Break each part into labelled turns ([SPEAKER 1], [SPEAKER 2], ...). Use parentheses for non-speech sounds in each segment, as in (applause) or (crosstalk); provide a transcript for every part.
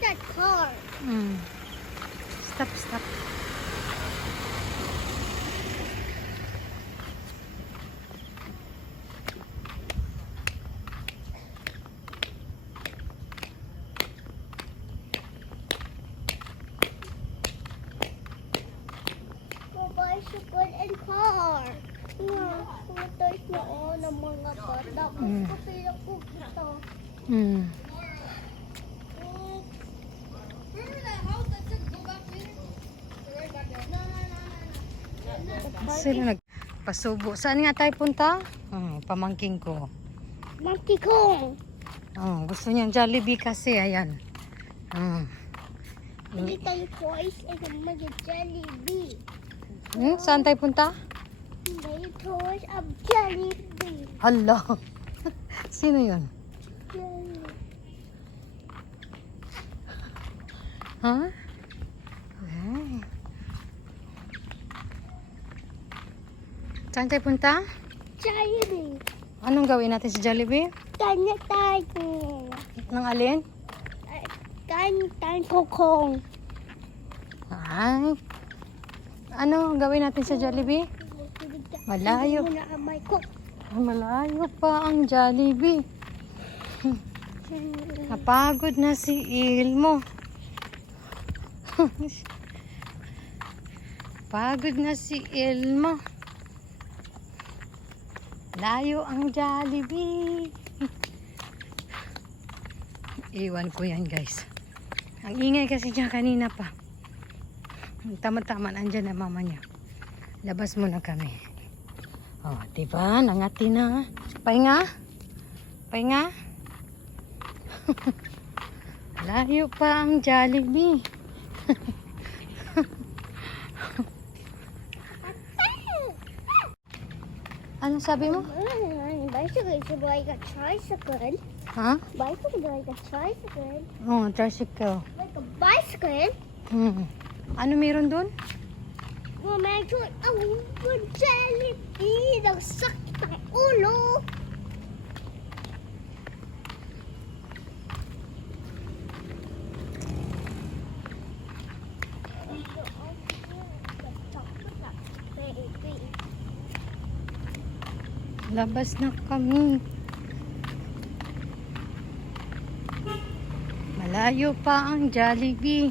[SPEAKER 1] That car.
[SPEAKER 2] Mm. Stop, stop.
[SPEAKER 1] Go bicycle and car. Nga, putas na oh, ng mga bata.
[SPEAKER 2] Mm.
[SPEAKER 1] Kapila ko ito.
[SPEAKER 2] Mm. Sila nagpasubo. Saan nga tayo punta? Hmm, pamangking ko.
[SPEAKER 1] Monkey Kong.
[SPEAKER 2] Oh, gusto niyang Jollibee kasi. Ayan. Hmm.
[SPEAKER 1] Hindi tayo toys and mag-Jollibee.
[SPEAKER 2] Hmm, saan tayo punta?
[SPEAKER 1] Hindi toys of Jollibee.
[SPEAKER 2] Hala. (laughs) Sino yun?
[SPEAKER 1] Jollibee.
[SPEAKER 2] Ha? Ay. Saan tayo punta?
[SPEAKER 1] Jollibee.
[SPEAKER 2] Anong gawin natin sa Jollibee?
[SPEAKER 1] Tanya tayo.
[SPEAKER 2] Nang alin?
[SPEAKER 1] Tanya tayo kokong.
[SPEAKER 2] Ay. Ano gawin natin sa Jollibee? Malayo. Malayo pa ang Jollibee. (laughs) Napagod na si Ilmo. (laughs) Pagod na si Ilmo. Layo ang Jollibee. Iwan ko yan guys. Ang ingay kasi niya kanina pa. Tama-tama andyan na mama niya. Labas muna kami. Oh, diba? Nangati na. Pahinga. Pahinga. (laughs) Layo pa ang Jollibee. (laughs) Anong sabi mo?
[SPEAKER 1] Bicycle like a tricycle.
[SPEAKER 2] Ha?
[SPEAKER 1] Bicycle like a tricycle.
[SPEAKER 2] Oh, tricycle.
[SPEAKER 1] Like a bicycle.
[SPEAKER 2] Hmm. Ano meron doon?
[SPEAKER 1] Gumagod ang Jollibee. Nagsakit ang ulo. Baby.
[SPEAKER 2] Labas na kami. Malayo pa ang Jollibee.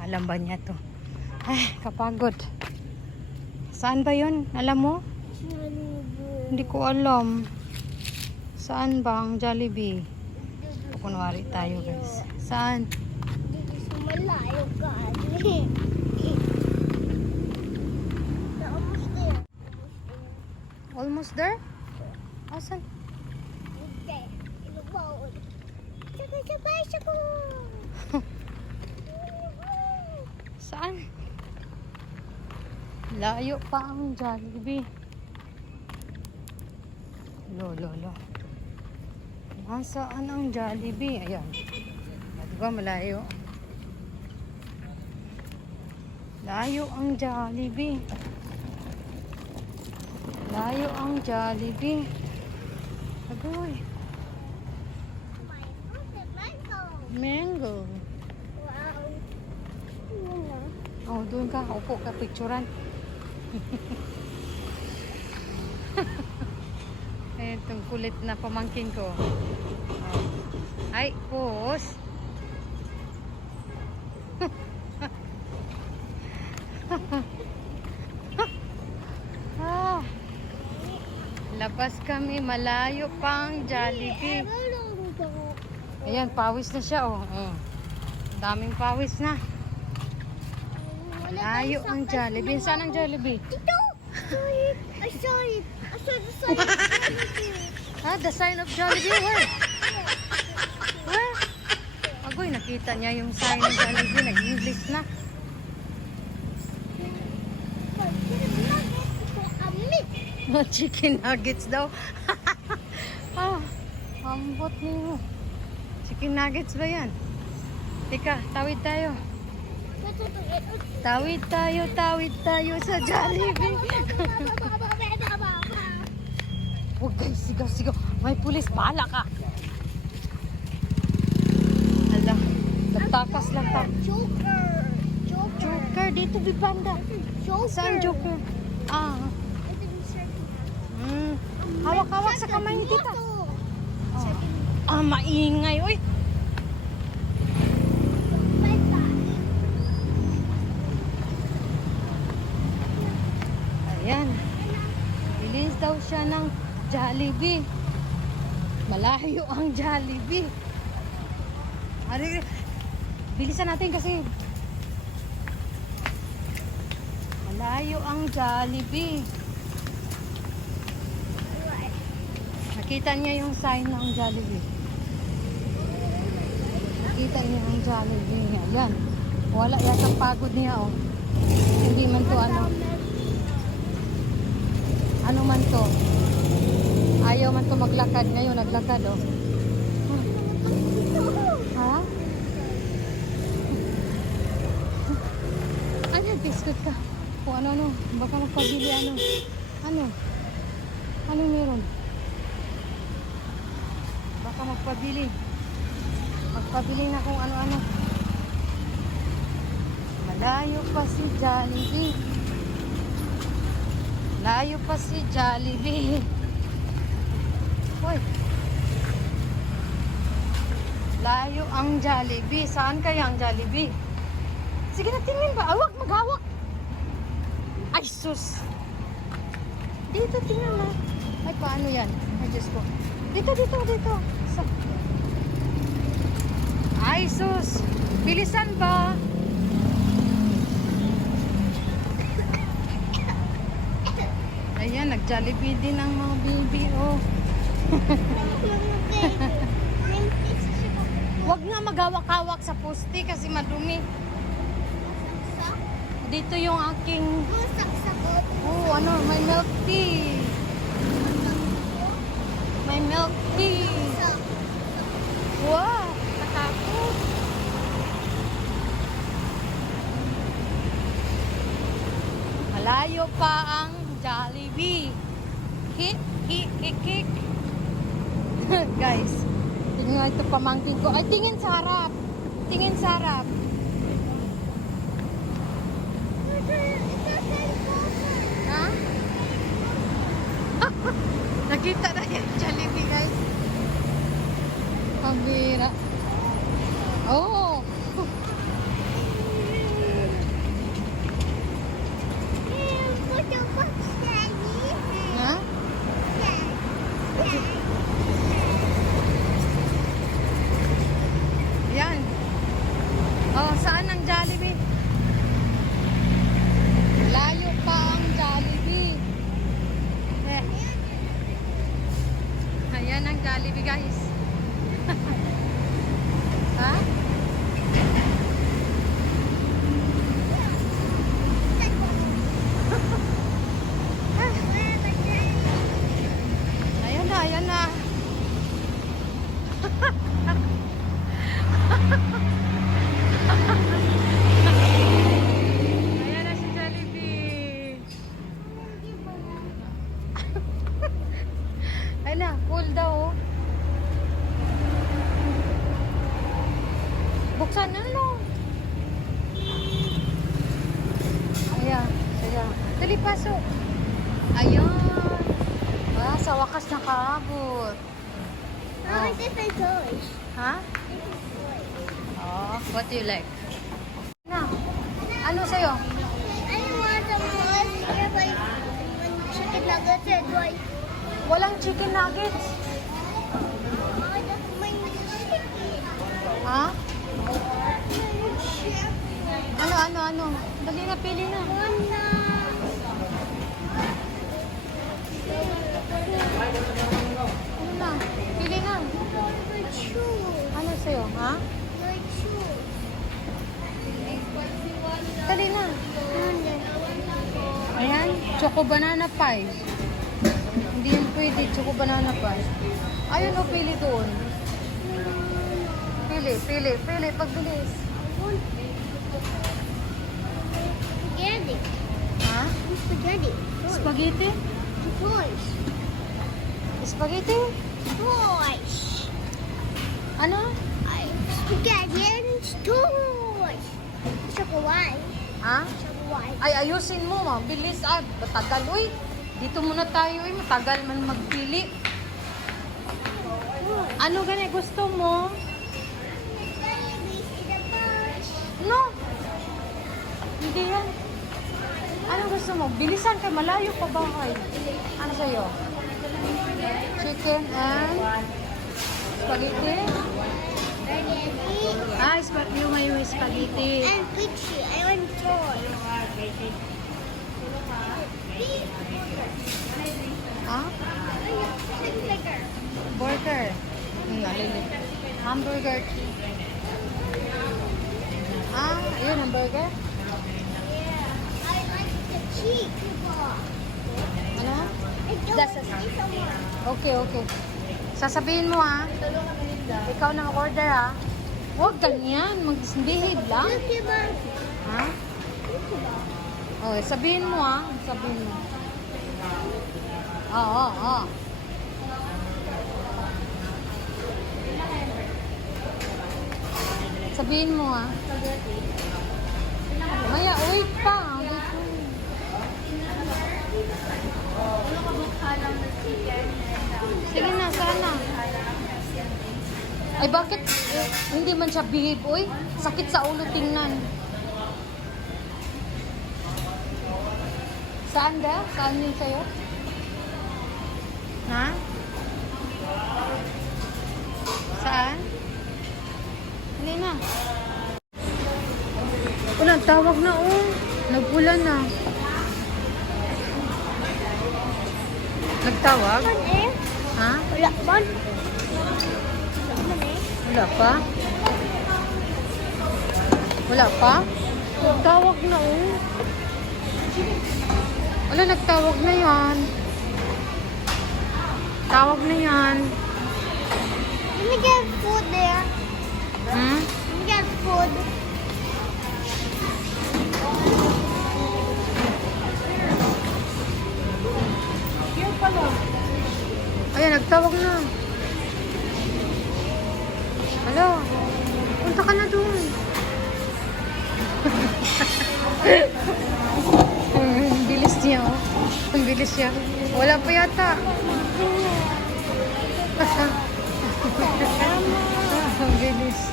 [SPEAKER 2] Alam ba niya to? Ay, kapagod. Saan ba yun? Alam mo? Hindi ko alam. Saan ba ang Jollibee? Kunwari tayo guys. Saan?
[SPEAKER 1] Malayo ka. Almost there.
[SPEAKER 2] Almost there? Asan?
[SPEAKER 1] Okay. Ito ba? Saka sa bicycle.
[SPEAKER 2] Saan? Layo pa ang Jollibee. Lo, lo, lo. Nasaan ang Jollibee? Ayan. Ah, Di ba malayo? Layo ang Jollibee. Layo ang Jollibee. Agoy. Mango.
[SPEAKER 1] Wow.
[SPEAKER 2] Oh, doon ka. Upo ka. Picturean. (laughs) itong kulit na pamangkin ko. Ay, pus. ah. Malayo pang Jollibee. Ayan, pawis na siya. Oh. oh. Daming pawis na. Layo ang Jollibee. Saan ang Jollibee?
[SPEAKER 1] Ito! Sorry. Saw it. I saw the sign. of Jollibee.
[SPEAKER 2] Ah, the sign of Jollibee. Where? Where? Agoy, nakita niya yung sign ng Jollibee. Nag-English na.
[SPEAKER 1] But there's nuggets for a meat.
[SPEAKER 2] Chicken nuggets daw. (laughs) ah, ambot niyo. Chicken nuggets ba yan? Teka, tawid tayo. Tawid tayo, tawid tayo sa Jollibee. (laughs) Huwag guys, sigaw, sigaw. May pulis, bahala ka. Ala, nagtakas lang ta.
[SPEAKER 1] Joker. Joker.
[SPEAKER 2] Joker, dito bibanda.
[SPEAKER 1] Joker.
[SPEAKER 2] Saan Joker? Ah. Hmm. Hawak-hawak sa kamay ni tita.
[SPEAKER 1] Ito.
[SPEAKER 2] Ah, maingay. Uy, Ayan. Bilis daw siya ng Jollibee. Malayo ang Jollibee. Ari, bilisan natin kasi malayo ang Jollibee. Nakita niya yung sign ng Jollibee. Nakita niya ang Jollibee. Ayan. Wala yata pagod niya oh. Hindi man to ano. Ano man to? Ayaw man to maglakad ngayon, naglakad oh. Ha? (laughs) Ano, biscuit ka? O ano, ano? Baka magpabili ano? Ano? Ano meron? Baka magpabili. Magpabili na kung ano-ano. Malayo pa si Jollibee. Layo pa si Jollibee. Hoy. Layo ang Jollibee. Saan kaya ang Jollibee? Sige na, tingin ba? Awag, maghawak. Ay, sus. Dito, tingnan mo. Ay, paano yan? Ay, Diyos ko. Dito, dito, dito. Sa... Ay, sus. Bilisan ba? Ayan, nag-Jollibee din ang mga baby, oh. (laughs) Huwag nga maghawak-hawak sa poste kasi madumi. Dito yung aking, oh, ano, may milk tea. May milk tea. Wow, katakot. Malayo pa ang Jollibee. Hit, hit, hit, hit. (laughs) Guys, tingnan ito pamangkin ko. Ay, tingin sa harap. Tingin sa harap. Ha? Nakita na yung Jollibee, guys. Pambira. Oh! Ha? Yan. Oh, saan ang Jollibee? Layo pa ang Jollibee. Eh. Ayan ang Jollibee, guys. (laughs) ha? (laughs) Ayan na, ayan na. (laughs) Ayan na si Jollibee. Ay na, full daw. oh. Buksan na no. Ayan, ayan. Dali, pasok. Ayan. Ah, sa wakas nakaabot. Ha? Oh, what do you like? Na, ano sa'yo?
[SPEAKER 1] Chicken nuggets and like,
[SPEAKER 2] Walang chicken nuggets.
[SPEAKER 1] may chicken.
[SPEAKER 2] Ha? Ano, ano, ano? Dali na, pili na. Ano na? Pili na. Ano sa'yo, ha? Dali na. Ayan, choco banana pie. Hindi yan pwede, choco banana pie. Ayun o, pili doon. Pili, pili, pili, pagbilis.
[SPEAKER 1] spaghetti.
[SPEAKER 2] Ha?
[SPEAKER 1] Spaghetti.
[SPEAKER 2] Spaghetti?
[SPEAKER 1] Toys.
[SPEAKER 2] Spaghetti?
[SPEAKER 1] Toys.
[SPEAKER 2] Ano?
[SPEAKER 1] Ay, spaghetti and toys. Sa Kauai.
[SPEAKER 2] Ha?
[SPEAKER 1] Sa Kauai.
[SPEAKER 2] Ay, ayusin mo, mabilis. Ay, matagal, uy. Dito muna tayo, uy. Matagal man magpili. Ano gani gusto mo? Gusto mo? Bilisan ka, malayo pa bahay. Ano sa'yo? Chicken and spaghetti? Ah, spa- yung may may spaghetti.
[SPEAKER 1] And pizza. I want toys.
[SPEAKER 2] Ah?
[SPEAKER 1] Hamburger.
[SPEAKER 2] Burger. Hmm, nalili. Hamburger. Ah, yun ang burger?
[SPEAKER 1] Yeah. I like the cheese.
[SPEAKER 2] Ano?
[SPEAKER 1] Someone.
[SPEAKER 2] Okay, okay. Sasabihin mo ha. Ikaw na mag-order ha. Huwag ganyan. Magbihid lang. Ha? Oh, sabihin mo ha. Sabihin mo. Oo, oo, oo. Sabihin mo ha. Maya, wait pa. Wait pa. Sige na, sana. Ay, bakit eh, hindi man siya behave? Uy, sakit sa ulo tingnan. Saan ba? Saan yun sa'yo? Ha? Saan? Hindi na. Wala, tawag na oh. Nagpula na. Nagtawag?
[SPEAKER 1] Eh.
[SPEAKER 2] Ha?
[SPEAKER 1] Wala man.
[SPEAKER 2] Wala pa? Wala pa? Nagtawag na oh. Wala, nagtawag na yan. Tawag na yan.
[SPEAKER 1] Let me get food there.
[SPEAKER 2] Hmm?
[SPEAKER 1] Let me get food.
[SPEAKER 2] Ayan, nagtawag na. Hello? Punta ka na doon. Ang (laughs) bilis niya, oh. Ang bilis niya. Wala pa yata. (laughs) Ang bilis.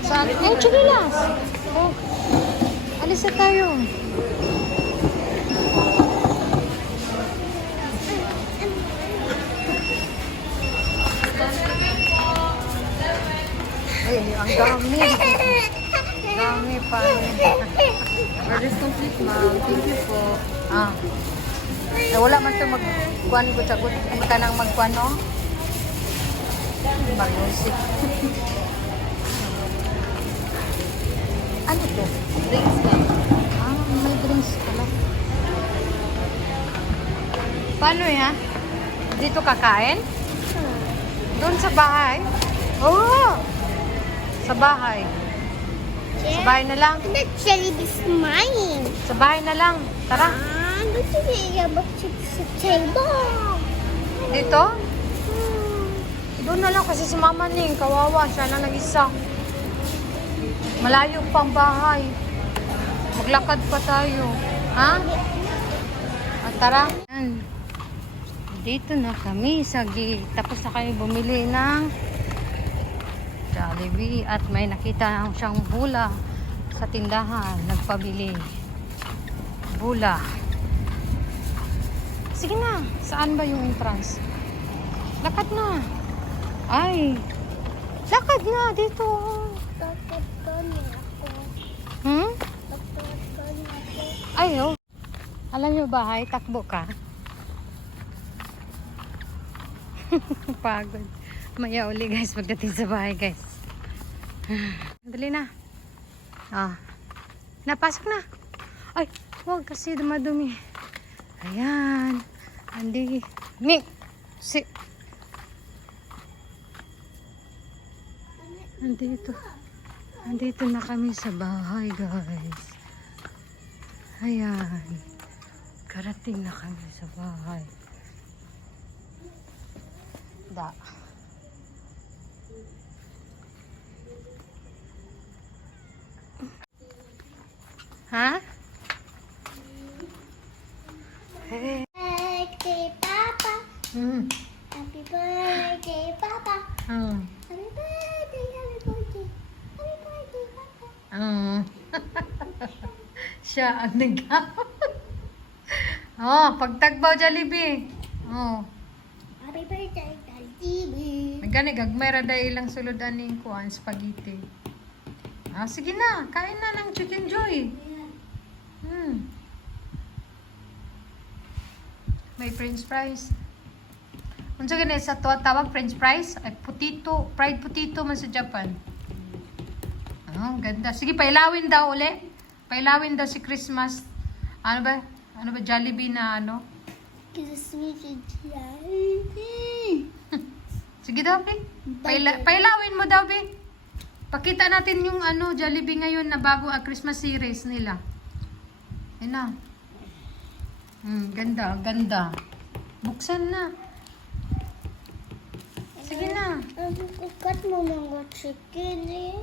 [SPEAKER 2] Saan? Oh, chinilas. Oh. Alis na tayo. Ang dami. Dami pa.
[SPEAKER 3] Order is complete, ma'am. Thank you po.
[SPEAKER 2] Ah. Eh, wala man ito magkuhan ko sagot. Hindi ka nang magkuhan, no? Mag-music. ano to?
[SPEAKER 3] Drinks, ma'am.
[SPEAKER 2] Ah, may drinks pala. Paano ya? Dito kakain? Doon sa bahay? Oh, sa bahay. Sa bahay na lang.
[SPEAKER 1] That Jollibee mine.
[SPEAKER 2] Sa bahay na lang. Tara.
[SPEAKER 1] Ah, you think about sa table?
[SPEAKER 2] Dito? Doon na lang kasi si Mama Ning, kawawa, siya na nag-isa. Malayo pang bahay. Maglakad pa tayo. Ha? At tara. Yan. Dito na kami sa gate. Tapos na kami bumili ng Jollibee at may nakita siyang bula sa tindahan. Nagpabili. Bula. Sige na. Saan ba yung entrance? Lakad na. Ay. Lakad na dito.
[SPEAKER 1] Ka niya ako.
[SPEAKER 2] Hmm?
[SPEAKER 1] Ka niya ako.
[SPEAKER 2] Ay, oh. Alam niyo bahay, takbo ka. (laughs) Pagod. Maya uli guys, pagdating sa bahay guys. Dali na. Ah. Napasok na. Ay, huwag kasi dumadumi. Ayan. Andi. Mi. Si. Andito. Andito na kami sa bahay, guys. Ayan. Karating na kami sa bahay. Da. Ha? Hey.
[SPEAKER 1] Birthday, Papa.
[SPEAKER 2] Hmm.
[SPEAKER 1] Happy birthday, Papa.
[SPEAKER 2] Hmm.
[SPEAKER 1] Happy birthday, happy birthday. Happy birthday, Papa.
[SPEAKER 2] Oh. (laughs) Siya ang nag (laughs) Oh, pagtagbaw Jollibee. Oh.
[SPEAKER 1] Happy birthday, Daddy.
[SPEAKER 2] Nagani gagmay ra dahil ilang sulod aning kuan spaghetti. Ah, sige na, kain na ng chicken joy. Hmm. May french fries. Unsa gani sa to tawag french fries? Ay potato, fried potato man sa Japan. Ah, ang ganda. Sige, pailawin daw uli. Pailawin daw si Christmas. Ano ba? Ano ba Jollibee na ano?
[SPEAKER 1] Christmas is (laughs) Daddy.
[SPEAKER 2] Sige daw, Bi. Paila- pailawin mo daw, Bi. Pakita natin yung ano, Jollibee ngayon na bago ang Christmas series nila. Ayun na. Hmm, ganda, ganda. Buksan na. Sige na.
[SPEAKER 1] Kukat mo mga chicken eh.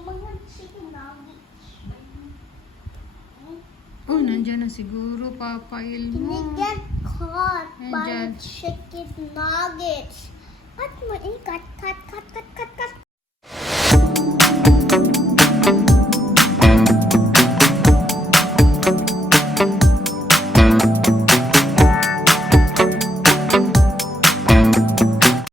[SPEAKER 1] Mga chicken.
[SPEAKER 2] Oh, nandyan na siguro, papail
[SPEAKER 1] Can
[SPEAKER 2] mo.
[SPEAKER 1] you get caught by
[SPEAKER 2] Nandyan.
[SPEAKER 1] chicken nuggets? Ba't mo ikat